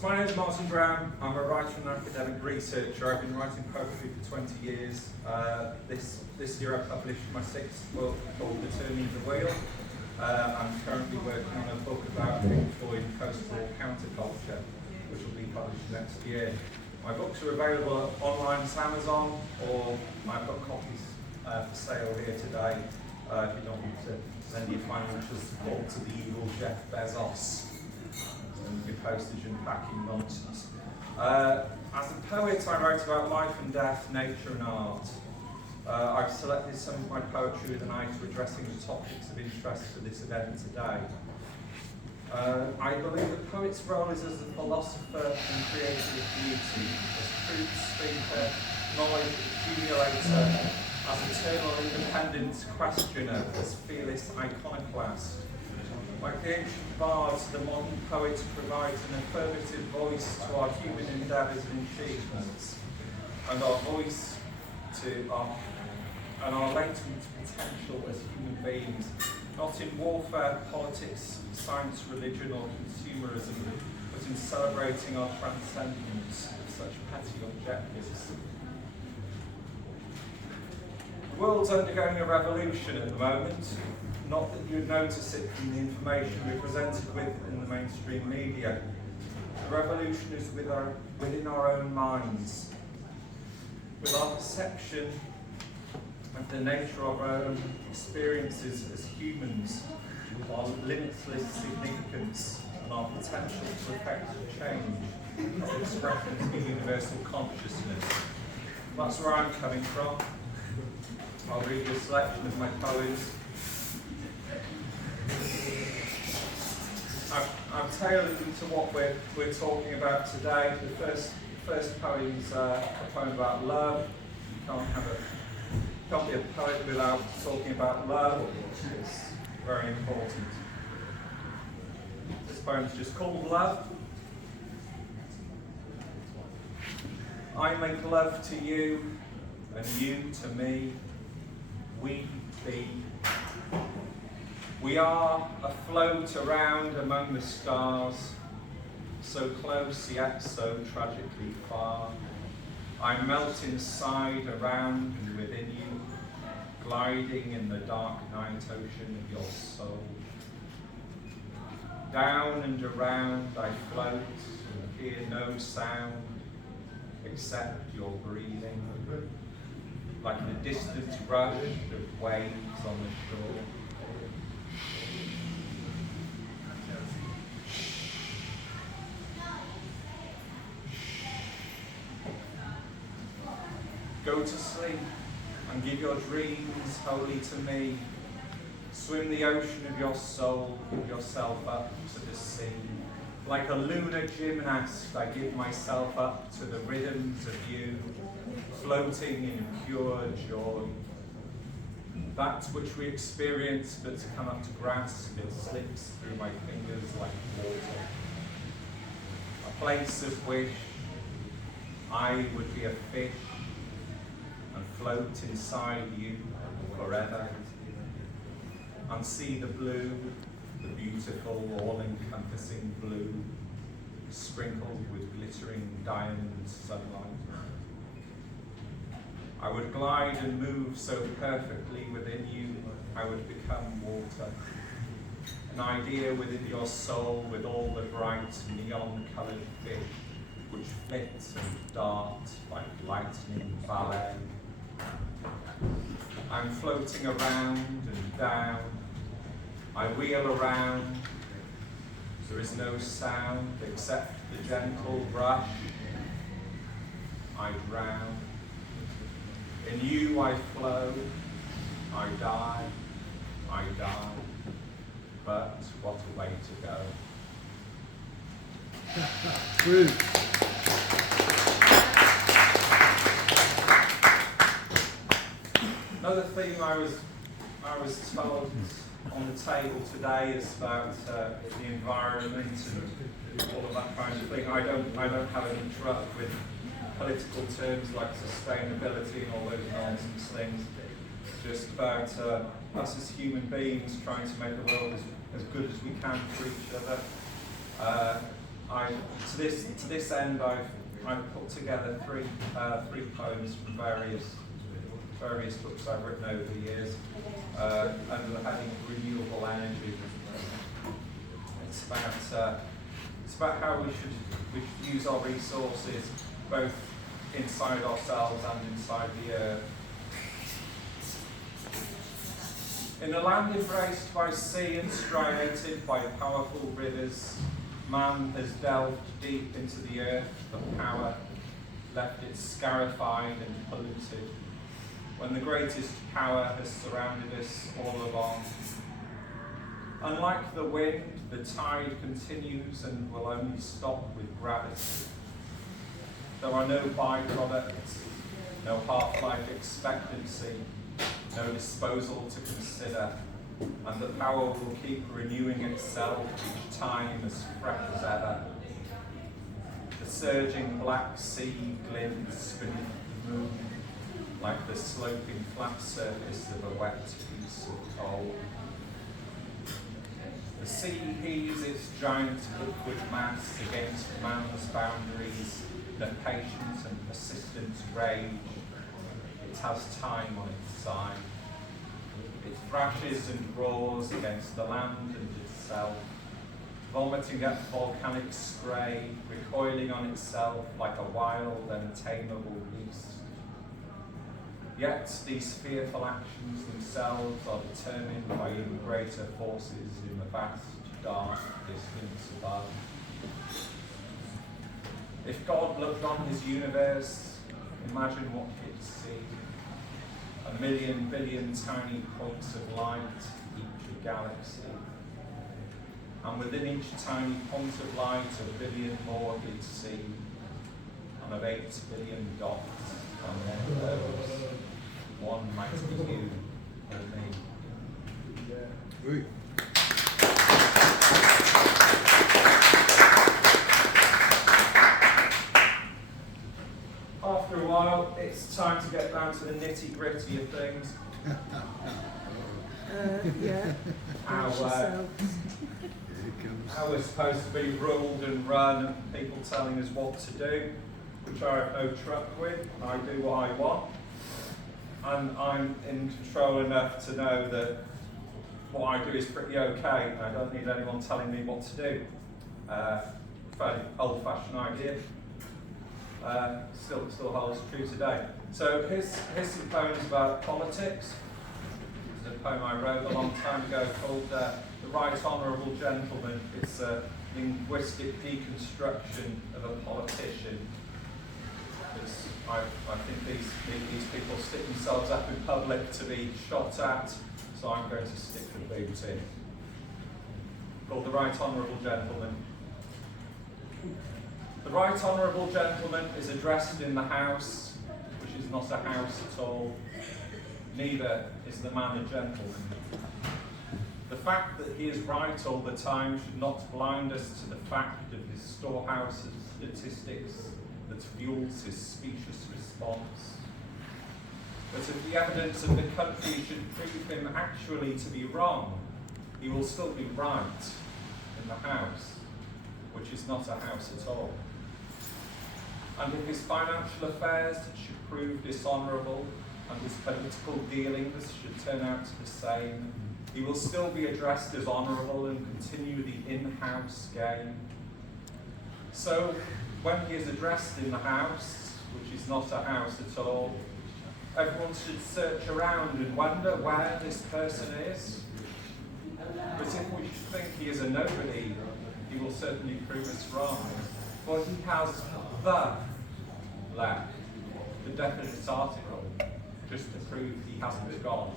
So my name is Martin Brown. I'm a writer and academic researcher. I've been writing poetry for 20 years. This year I published my sixth book called The Turning of the Wheel. I'm currently working on a book about Pink Floyd coastal counterculture, which will be published next year. My books are available online at Amazon, or I've got copies for sale here today. If you don't want to send your financial support to the evil Jeff Bezos and your postage and packing nonsense. As a poet, I write about life and death, nature and art. I've selected some of my poetry with an eye to addressing the topics of interest for this event today. I believe the poet's role is as a philosopher and creator of beauty, as truth speaker, knowledge accumulator, as eternal independent questioner, as fearless iconoclast. Like the ancient bards, the modern poet provides an affirmative voice to our human endeavours and achievements, and our voice to our latent potential as human beings, not in warfare, politics, science, religion or consumerism, but in celebrating our transcendence of such petty objectives. The world's undergoing a revolution at the moment, not that you'd notice it from the information we're presented with in the mainstream media. The revolution is within our own minds, with our perception of the nature of our own experiences as humans, our limitless significance and our potential to effect change, our expressions of universal consciousness. That's where I'm coming from. I'll read you a selection of my poems. I've tailored them to what we're talking about today. The first poem is a poem about love. You can't be a poet without talking about love. It's very important. This poem is just called Love. I make love to you, and you to me. We be. We are afloat around among the stars, so close yet so tragically far. I melt inside, around and within you, gliding in the dark night ocean of your soul. Down and around I float and hear no sound except your breathing, like the distant rush of waves on the shore. Go to sleep and give your dreams wholly to me. Swim the ocean of your soul, give yourself up to the sea. Like a lunar gymnast, I give myself up to the rhythms of you, floating in pure joy. That which we experience but cannot grasp, it slips through my fingers like water. A place of wish, I would be a fish and float inside you forever, and see the blue, the beautiful, all-encompassing blue, sprinkled with glittering diamond sunlight. I would glide and move so perfectly within you, I would become water, an idea within your soul with all the bright neon-coloured fish which flit and dart like lightning ballet. I'm floating around and down. I wheel around. There is no sound except the gentle brush. I drown. In you I flow. I die. I die. But what a way to go. Brilliant. Another theme I was told on the table today is about the environment and all of that kind of thing. I don't have any truck with political terms like sustainability and all those nonsense things. Just about us as human beings trying to make the world as good as we can for each other. I to this end, I've put together three poems from various books I've written over the years under the heading renewable energy. It's about how we should use our resources both inside ourselves and inside the earth. In a land embraced by sea and striated by powerful rivers, man has delved deep into the earth for power, left it scarified and polluted, when the greatest power has surrounded us all along. Unlike the wind, the tide continues and will only stop with gravity. There are no byproducts, no half-life expectancy, no disposal to consider, and the power will keep renewing itself each time as fresh as ever. The surging black sea glints beneath the moon, like the sloping flat surface of a wet piece of coal. The sea heaves its giant liquid mass against man's boundaries in a patient and persistent rage. It has time on its side. It thrashes and roars against the land and itself, vomiting up volcanic spray, recoiling on itself like a wild, untamable beast. Yet these fearful actions themselves are determined by even greater forces in the vast, dark distance above. If God looked on his universe, imagine what he'd see. 1,000,000 billion tiny points of light, each a galaxy. And within each tiny point of light, 1 billion more he'd see. And of 8 billion dots on one of those, one might be you or me. After a while, it's time to get down to the nitty-gritty of things. Yeah. How we're supposed to be ruled and run, and people telling us what to do, which I have no truck with. I do what I want, and I'm in control enough to know that what I do is pretty okay, and I don't need anyone telling me what to do. Fairly old-fashioned idea. Still holds true today. So here's some poems about politics. It's a poem I wrote a long time ago called The Right Honourable Gentleman. It's a linguistic deconstruction of a politician. Because I think these people stick themselves up in public to be shot at, so I'm going to stick the boot in. Called The Right Honourable Gentleman. The Right Honourable Gentleman is addressed in the House, which is not a house at all. Neither is the man a gentleman. The fact that he is right all the time should not blind us to the fact of his storehouse of statistics that fuels his specious response. But if the evidence of the country should prove him actually to be wrong, he will still be right in the House, which is not a house at all. And if his financial affairs should prove dishonourable, and his political dealings should turn out the same, he will still be addressed as honourable and continue the in-house game. So, when he is addressed in the House, which is not a house at all, everyone should search around and wonder where this person is. But if we think he is a nobody, he will certainly prove us wrong. For he has the left, the definite article, just to prove he hasn't gone.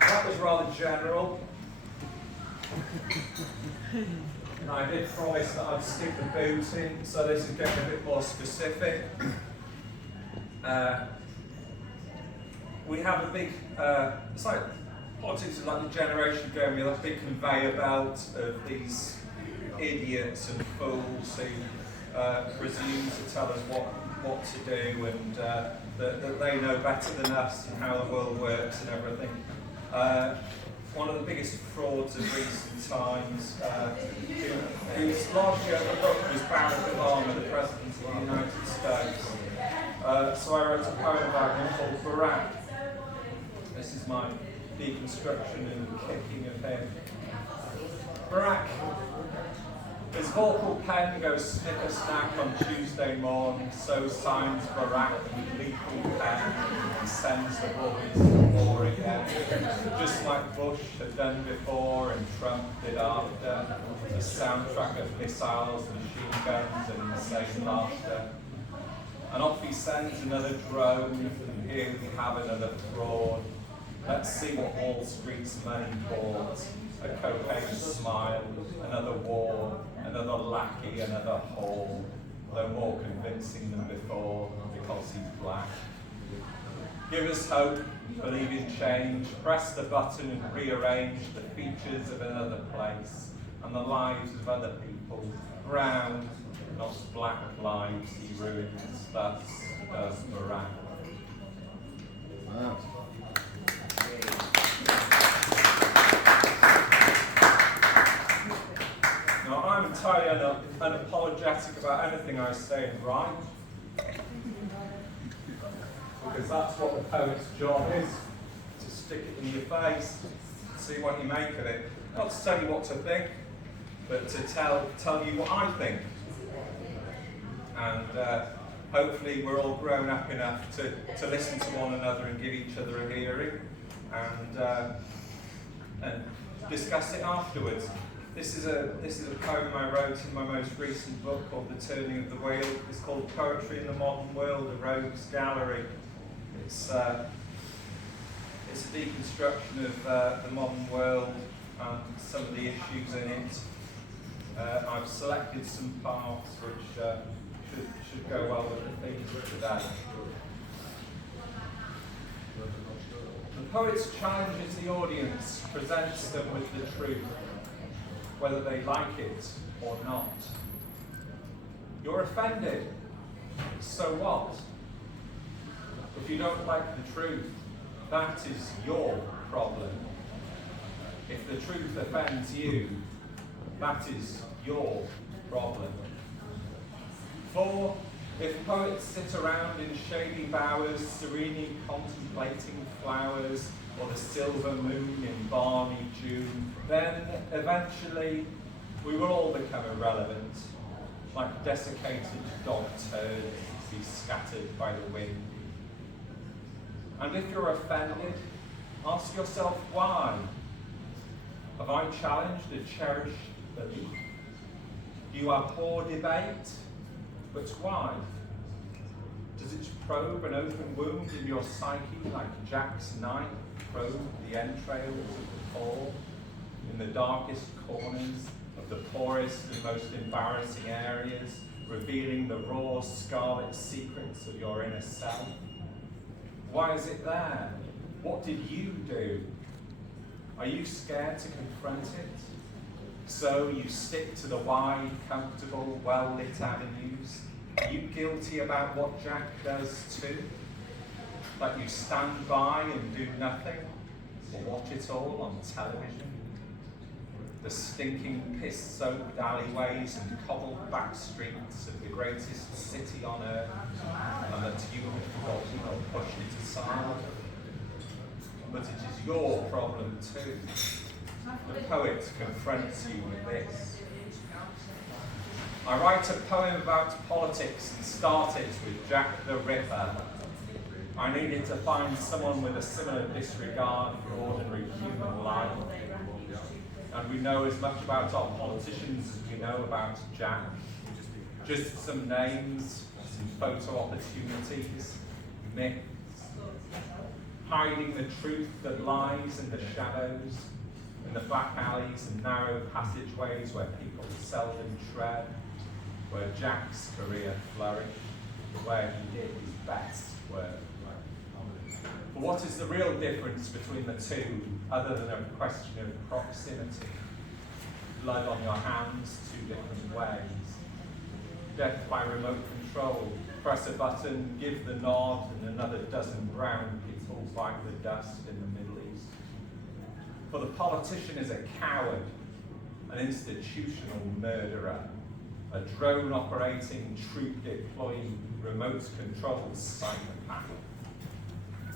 That was rather general. And I did promise that I'd stick the boot in, so this is getting a bit more specific. We have a big, it's like politics is like the generation going, we have a big conveyor belt of these idiots and fools who presume to tell us what to do, and that they know better than us and how the world works and everything. One of the biggest frauds of recent times, who's largely overlooked, was Barack Obama, the President of the United States. So I wrote a poem about him called Barack. This is my deconstruction and kicking of him. Barack. His vocal pen goes snipper-snack on Tuesday morning, so signs Barack with lethal pen and sends the boys to war again. Just like Bush had done before and Trump did after, the soundtrack of missiles, machine guns and insane laughter. And off he sends another drone, and here we have another fraud. Let's see what Wall Street's money bought. A cocaine smile, another war, another lackey, another whore, though more convincing than before, because he's black. Give us hope, believe in change, press the button and rearrange the features of another place, and the lives of other people, brown, not black lives he ruins, thus does Barack. Wow. Now, I'm entirely unapologetic about anything I say and write, because that's what the poet's job is, to stick it in your face, see what you make of it. Not to tell you what to think, but to tell you what I think. And hopefully we're all grown up enough to listen to one another and give each other a hearing, and discuss it afterwards. This is a poem I wrote in my most recent book called The Turning of the Wheel. It's called Poetry in the Modern World, a Rogues Gallery. It's a deconstruction of the modern world and some of the issues in it. I've selected some parts which should go well with the themes of today. The poet challenges the audience, presents them with the truth, whether they like it or not. You're offended, so what? If you don't like the truth, that is your problem. If the truth offends you, that is your problem. For if poets sit around in shady bowers, serenely contemplating flowers, or the silver moon in balmy June, then eventually we will all become irrelevant, like desiccated dog turds be scattered by the wind. And if you're offended, ask yourself why. Have I challenged a cherished belief? Do you abhor debate? But why? Does it probe an open wound in your psyche like Jack's knife probed the entrails of the poor, in the darkest corners of the poorest and most embarrassing areas, revealing the raw scarlet secrets of your inner self? Why is it there? What did you do? Are you scared to confront it? So you stick to the wide, comfortable, well-lit avenues? Are you guilty about what Jack does too? That you stand by and do nothing, or watch it all on television? The stinking, piss-soaked alleyways and cobbled back streets of the greatest city on earth, and that you have forgotten or pushed it aside. But it is your problem too. The poet confronts you with this. I write a poem about politics and start it with Jack the Ripper. I needed to find someone with a similar disregard for ordinary human life. And we know as much about our politicians as we know about Jack. Just some names, some photo opportunities, myths, hiding the truth that lies in the shadows, in the back alleys and narrow passageways where people seldom tread, where Jack's career flourished, where he did his best work. But what is the real difference between the two, other than a question of proximity? Blood on your hands, two different ways. Death by remote control, press a button, give the nod, and another dozen brown people bite the dust in the Middle East. For the politician is a coward, an institutional murderer, a drone-operating, troop-deploying, remote-controlled psychopath.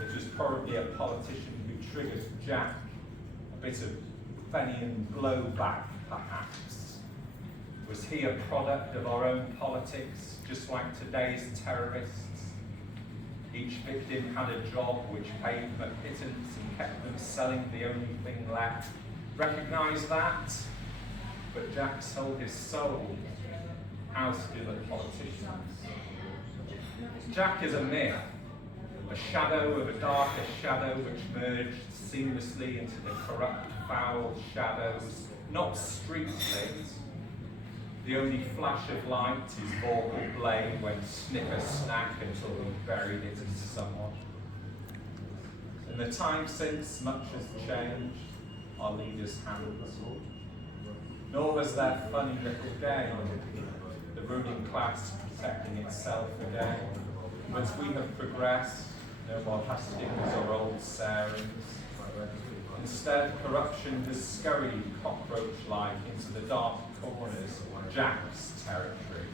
It was probably a politician who triggered Jack, a bit of Fenian blowback, perhaps. Was he a product of our own politics, just like today's terrorists? Each victim had a job which paid them a pittance and kept them selling the only thing left. Recognise that? But Jack sold his soul. How do the politicians? Jack is a myth, a shadow of a darker shadow which merged seamlessly into the corrupt, foul shadows, not street-lit. The only flash of light is vocal blame when snipper snack until we buried it in someone. In the time since, much has changed. Our leaders haven't. Nor has their funny little game, the ruling class protecting itself again. But we have progressed, no more hustings or old Sarahs. Instead, corruption has scurried cockroach-like into the dark corners of Jack's territory,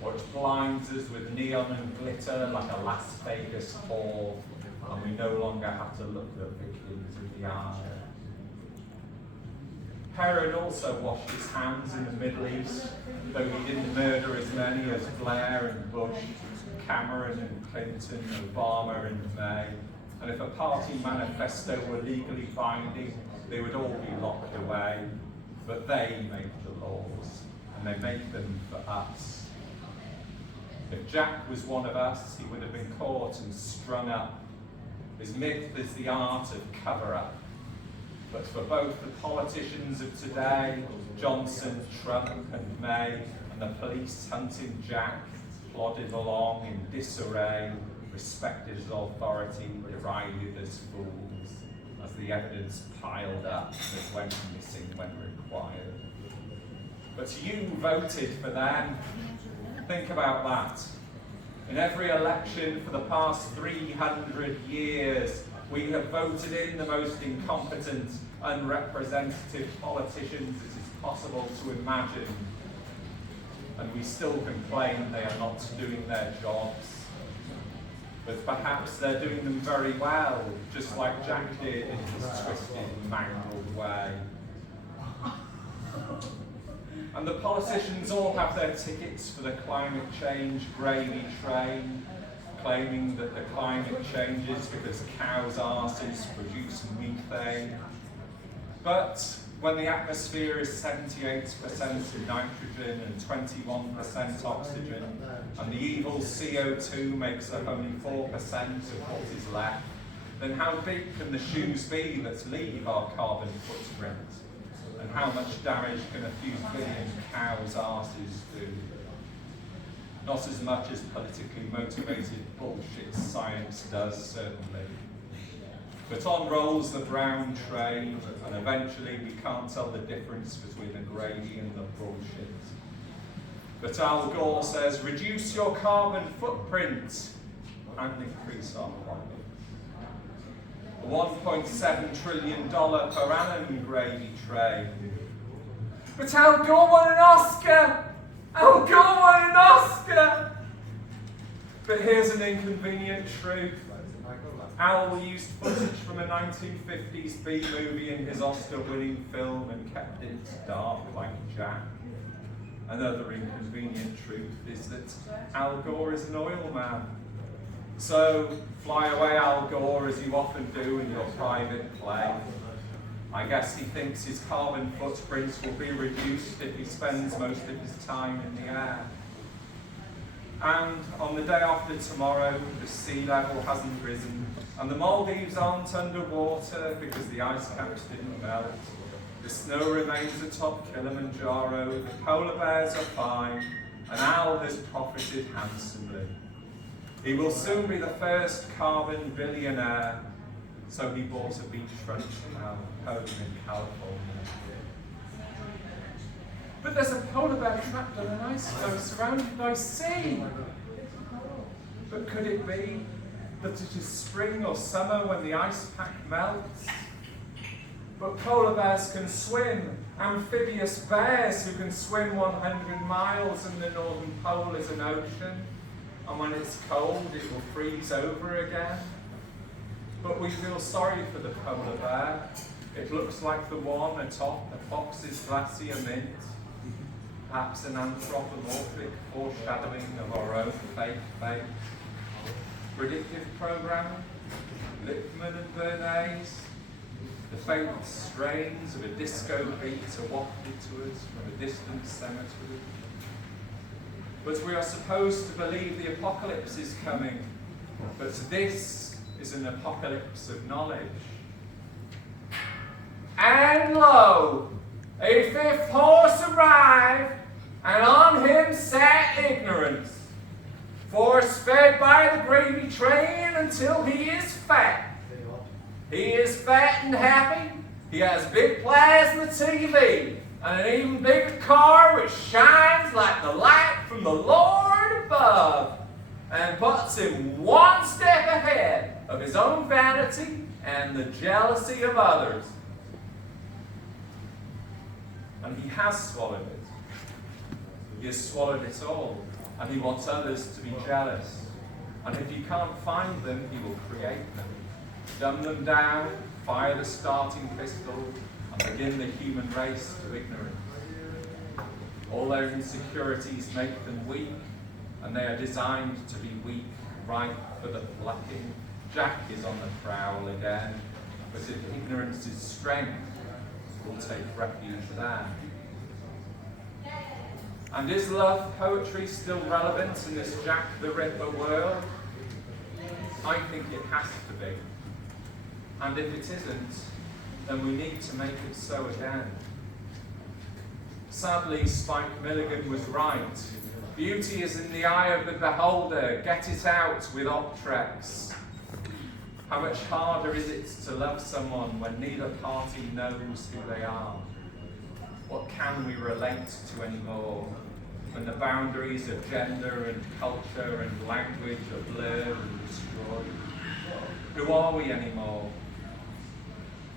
which blinds us with neon and glitter like a Las Vegas whore, and we no longer have to look the victims in the eye. Herod also washed his hands in the Middle East, though he didn't murder as many as Blair and Bush, Cameron and Clinton, Obama and May. And if a party manifesto were legally binding, they would all be locked away. But they make the laws, and they make them for us. If Jack was one of us, he would have been caught and strung up. His myth is the art of cover-up. But for both the politicians of today, Johnson, Trump and May, and the police hunting Jack, plodded along in disarray, respected as authority, derided as fools, as the evidence piled up that went missing when required. But you voted for them. Think about that. In every election for the past 300 years, we have voted in the most incompetent, unrepresentative politicians it is possible to imagine. And we still complain they are not doing their jobs. But perhaps they're doing them very well, just like Jack did in his twisted, mangled way. And the politicians all have their tickets for the climate change gravy train, claiming that the climate changes because cows' arses produce methane. But when the atmosphere is 78% nitrogen and 21% oxygen, and the evil CO2 makes up only 4% of what is left, then how big can the shoes be that leave our carbon footprint? And how much damage can a few billion cows' arses do? Not as much as politically motivated bullshit science does, certainly. But on rolls the brown train, and eventually we can't tell the difference between the gravy and the bullshit. But Al Gore says, reduce your carbon footprint and increase our profits. A $1.7 trillion per annum gravy train. But Al Gore won an Oscar! Al Gore won an Oscar! But here's an inconvenient truth. Al used footage from a 1950s B-movie in his Oscar-winning film and kept it dark like Jack. Another inconvenient truth is that Al Gore is an oil man. So fly away, Al Gore, as you often do in your private plane. I guess he thinks his carbon footprints will be reduced if he spends most of his time in the air. And on the day after tomorrow, the sea level hasn't risen, and the Maldives aren't underwater because the ice caps didn't melt. The snow remains atop Kilimanjaro, the polar bears are fine, and Al has profited handsomely. He will soon be the first carbon billionaire, so he bought a beachfront home in California. But there's a polar bear trapped on an ice floe surrounded by sea. But could it be that it is spring or summer when the ice pack melts? But polar bears can swim, amphibious bears who can swim 100 miles, and the northern pole is an ocean, and when it's cold it will freeze over again. But we feel sorry for the polar bear. It looks like the one atop a fox's glacier mint, perhaps an anthropomorphic foreshadowing of our own fake fate. Predictive programming, Lippmann and Bernays, the faint strains of a disco beat are wafted to us from a distant cemetery. But we are supposed to believe the apocalypse is coming, but this is an apocalypse of knowledge. And lo, a fifth horse arrived, and on him sat ignorance, force-fed by the gravy train until he is fat. He is fat and happy. He has big plasma TV and an even bigger car which shines like the light from the Lord above and puts him one step ahead of his own vanity and the jealousy of others. And he has swallowed it. He has swallowed it all, and he wants others to be jealous. And if you can't find them, he will create them. Dumb them down, fire the starting pistol, and begin the human race to ignorance. All their insecurities make them weak, and they are designed to be weak, ripe for the plucking. Jack is on the prowl again, but if ignorance is strength, we'll take refuge there. And is love poetry still relevant in this Jack the Ripper world? I think it has to be. And if it isn't, then we need to make it so again. Sadly, Spike Milligan was right. Beauty is in the eye of the beholder. Get it out with Optrex. How much harder is it to love someone when neither party knows who they are? What can we relate to anymore when the boundaries of gender and culture and language are blurred and destroyed? Who are we anymore?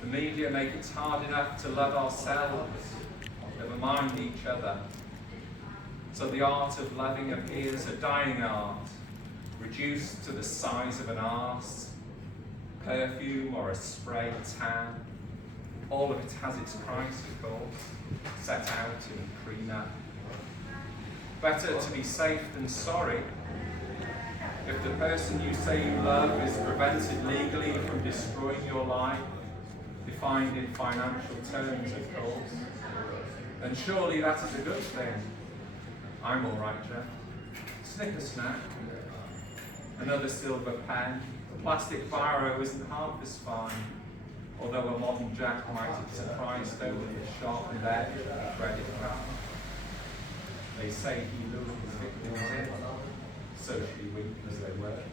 The media make it hard enough to love ourselves, never mind each other. So the art of loving appears a dying art, reduced to the size of an arse, perfume or a spray tan. All of it has its price, of course, set out in prenup. Better to be safe than sorry. If the person you say you love is prevented legally from destroying your life, defined in financial terms, of course, then surely that is a good thing. I'm all right, Jeff. Snicker snack. Another silver pen. The plastic biro isn't half as fine, although a modern Jack might have surprised over the sharpened edge of the credit card. They say he lured his victims in, socially weak as they were.